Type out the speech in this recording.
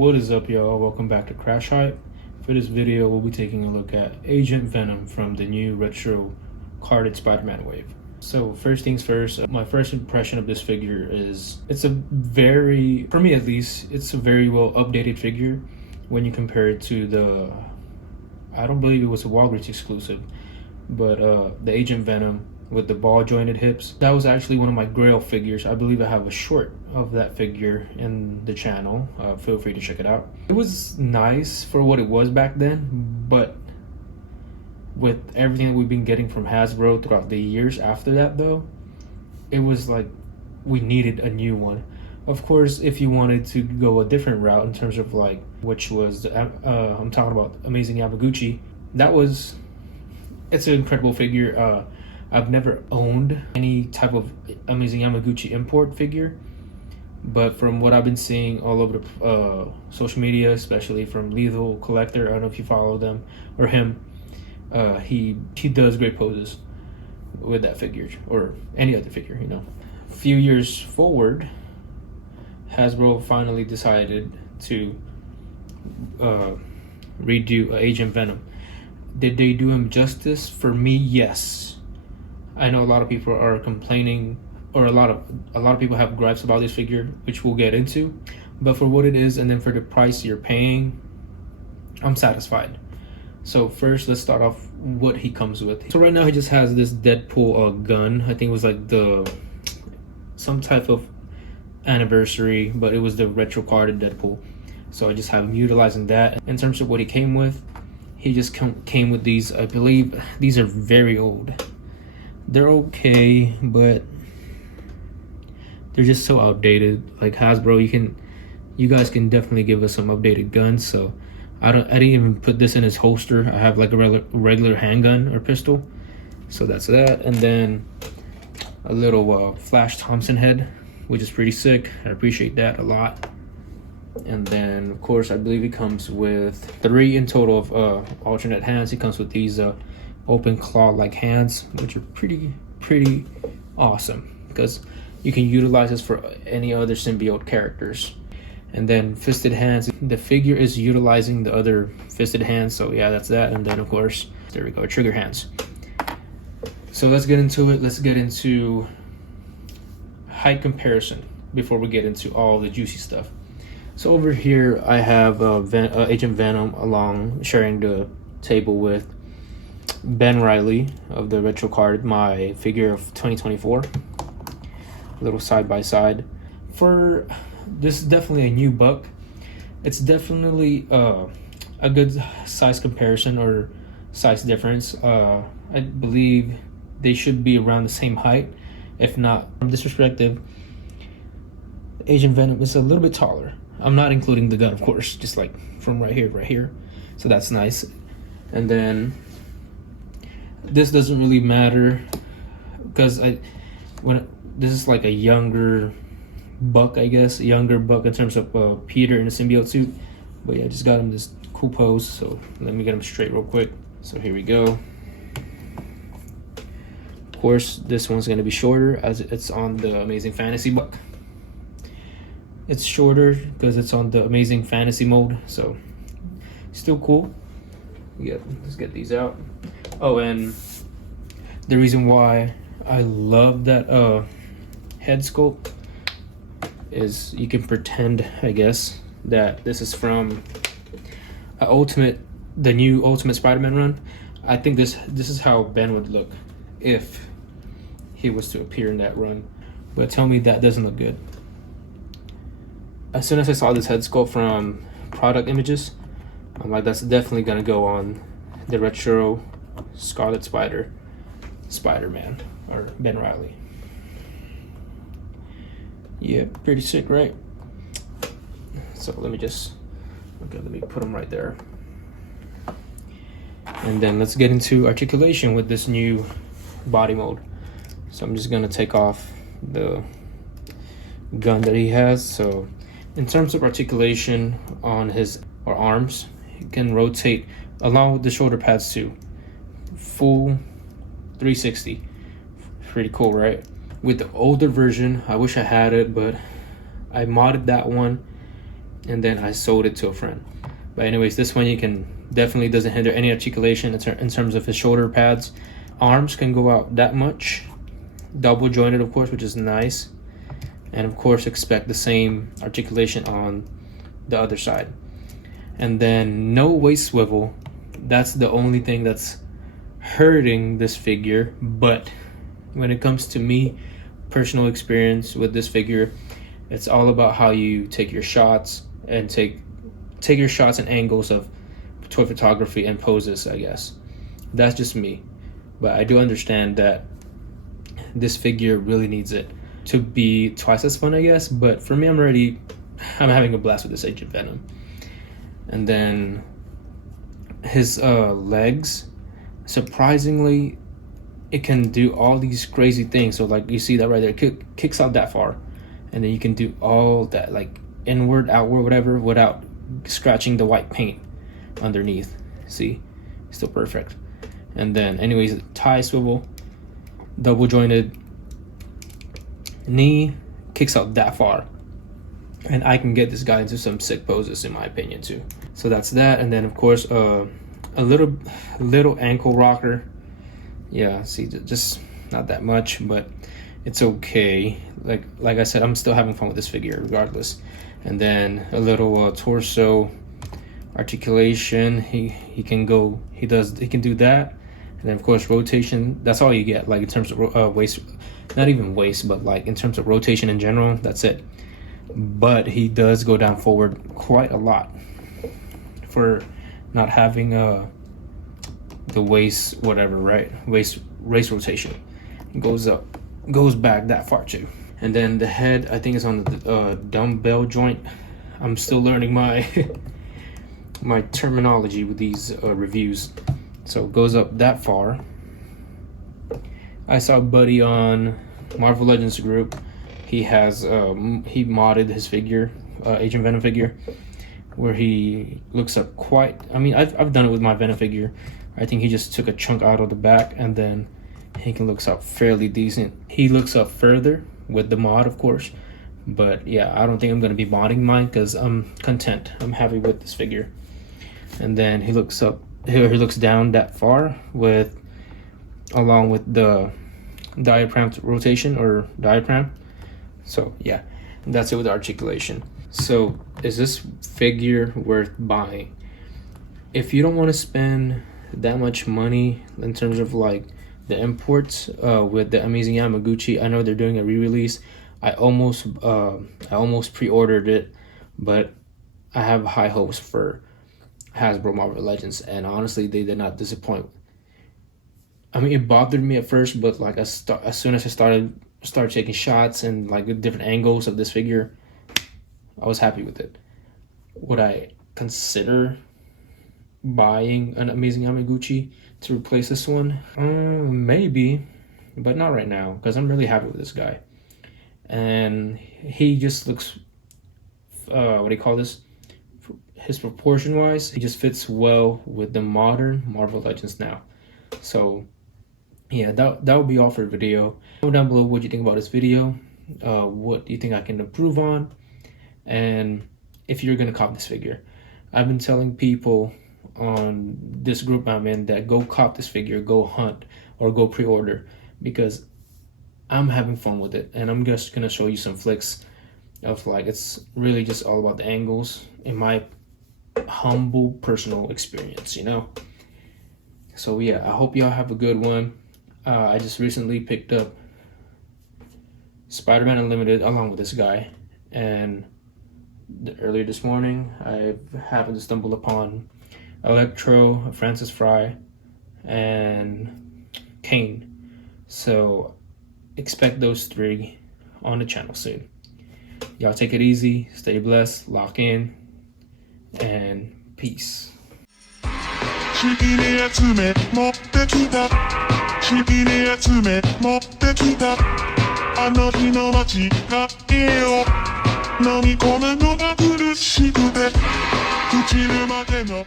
What is up, y'all? Welcome back to Crash Hype. For this video, we'll be taking a look at Agent Venom from the new retro carded Spider-Man wave. So first things first, my first impression of this figure is it's a very, for me at least, it's a very well updated figure when you compare it to the, I don't believe it was a Walgreens exclusive, but the Agent Venom with the ball jointed hips. That was actually one of my grail figures. I believe I have a short of that figure in the channel. Feel free to check it out. It was nice for what it was back then, but with everything that we've been getting from Hasbro throughout the years after that though, it was like we needed a new one. Of course, if you wanted to go a different route in terms of like, which was, I'm talking about Amazing Yamaguchi, it's an incredible figure. I've never owned any type of Amazing Yamaguchi import figure, but from what I've been seeing all over the social media, especially from Lethal Collector, I don't know if you follow them or him, he does great poses with that figure or any other figure, you know. A few years forward, Hasbro finally decided to redo Agent Venom. Did they do him justice? For me, yes. I know a lot of people are complaining, or a lot of people have gripes about this figure, which we'll get into. But for what it is, and then for the price you're paying, I'm satisfied. So first, let's start off what he comes with. So right now he just has this Deadpool gun. I think it was like some type of anniversary, but it was the retro carded Deadpool. So I just have him utilizing that. In terms of what he came with, he just came with these. I believe these are very old. They're okay, but they're just so outdated. Like Hasbro, you guys can definitely give us some updated guns. So I didn't even put this in his holster. I have like a regular handgun or pistol. So that's that. And then a little Flash Thompson head, which is pretty sick. I appreciate that a lot. And then of course, I believe it comes with 3 in total of alternate hands. It comes with these open claw-like hands, which are pretty awesome because you can utilize this for any other symbiote characters. And then fisted hands, the figure is utilizing the other fisted hands, so yeah, that's that. And then of course, there we go, trigger hands. So let's get into it. Let's get into height comparison before we get into all the juicy stuff. So over here I have Agent Venom along sharing the table with Ben Reilly of the retro card, my figure of 2024. A little side by side. For this is definitely a new buck. It's definitely a good size comparison or size difference. I believe they should be around the same height, if not. From this perspective, Agent Venom is a little bit taller. I'm not including the gun, of course, just like from right here. So that's nice. And then this doesn't really matter because this is like a younger buck, I guess, a younger buck in terms of Peter in a symbiote suit. But yeah, I just got him this cool pose, so let me get him straight real quick. So here we go. Of course, this one's gonna be shorter as it's on the Amazing Fantasy buck. It's shorter because it's on the Amazing Fantasy mode, so still cool. Let's get these out. Oh, and the reason why I love that head sculpt is you can pretend, I guess, that this is from the new Ultimate Spider-Man run. I think this is how Ben would look if he was to appear in that run. But tell me that doesn't look good. As soon as I saw this head sculpt from product images, I'm like, that's definitely gonna go on the retro Scarlet Spider-Man or Ben Reilly. Yeah, pretty sick, right? So let me put them right there. And then let's get into articulation with this new body mode. So I'm just gonna take off the gun that he has. So in terms of articulation on his arms, he can rotate along with the shoulder pads too. Full 360. Pretty cool, right? With the older version, I wish I had it, but I modded that one and then I sold it to a friend. But anyways, this one you can definitely doesn't hinder any articulation in terms of his shoulder pads. Arms can go out that much, double jointed of course, which is nice. And of course expect the same articulation on the other side. And then no waist swivel. That's the only thing that's hurting this figure. But when it comes to me, personal experience with this figure, it's all about how you take your shots and take your shots and angles of toy photography and poses, I guess. That's just me. But I do understand that this figure really needs it to be twice as fun, I guess. But for me, I'm having a blast with this Agent Venom. And then his legs, surprisingly, it can do all these crazy things. So like you see that right there, kicks out that far, and then you can do all that, like inward, outward, whatever, without scratching the white paint underneath. See, still perfect. And then anyways, tie swivel, double jointed knee, kicks out that far, and I can get this guy into some sick poses in my opinion too. So that's that. And then of course a little ankle rocker. Yeah, see, just not that much, but it's okay. Like I said, I'm still having fun with this figure regardless. And then a little torso articulation. He can do that. And then of course rotation. That's all you get, like in terms of waist, not even waist, but like in terms of rotation in general, that's it. But he does go down forward quite a lot for not having the waist, whatever, right? Waist rotation. Goes back that far too. And then the head, I think, is on the dumbbell joint. I'm still learning my my terminology with these reviews. So it goes up that far. I saw a buddy on Marvel Legends group. He has he modded his figure, Agent Venom figure, where he looks up quite. I mean, I've done it with my Venom figure. I think he just took a chunk out of the back, and then he can looks up fairly decent. He looks up further with the mod, of course. But yeah, I don't think I'm gonna be modding mine because I'm content. I'm happy with this figure. And then he looks up. He looks down that far along with the diaphragm rotation or diaphragm. So yeah, that's it with the articulation. So is this figure worth buying? If you don't want to spend that much money in terms of like the imports with the Amazing Yamaguchi, I know they're doing a re-release. I almost pre-ordered it, but I have high hopes for Hasbro Marvel Legends, and honestly, they did not disappoint. I mean, it bothered me at first, but like as soon as I started taking shots and like different angles of this figure, I was happy with it. Would I consider buying an Amazing Yamaguchi to replace this one? Maybe, but not right now, because I'm really happy with this guy. And he just looks, what do you call this? His proportion wise, he just fits well with the modern Marvel Legends now. So yeah, that would be all for the video. Comment down below what you think about this video. What do you think I can improve on? And if you're gonna cop this figure. I've been telling people on this group I'm in that go cop this figure, go hunt, or go pre-order, because I'm having fun with it. And I'm just gonna show you some flicks of like, it's really just all about the angles in my humble personal experience, you know. So yeah, I hope y'all have a good one. I just recently picked up Spider-Man Unlimited along with this guy, and earlier this morning I happened to stumble upon Electro, Francis Fry, and Kane. So expect those three on the channel soon. Y'all take it easy, stay blessed, lock in, and peace. しびれ集め持ってきたしびれ集め持ってきたあの日の間違いを飲み込むのが苦しくて朽ちるまでの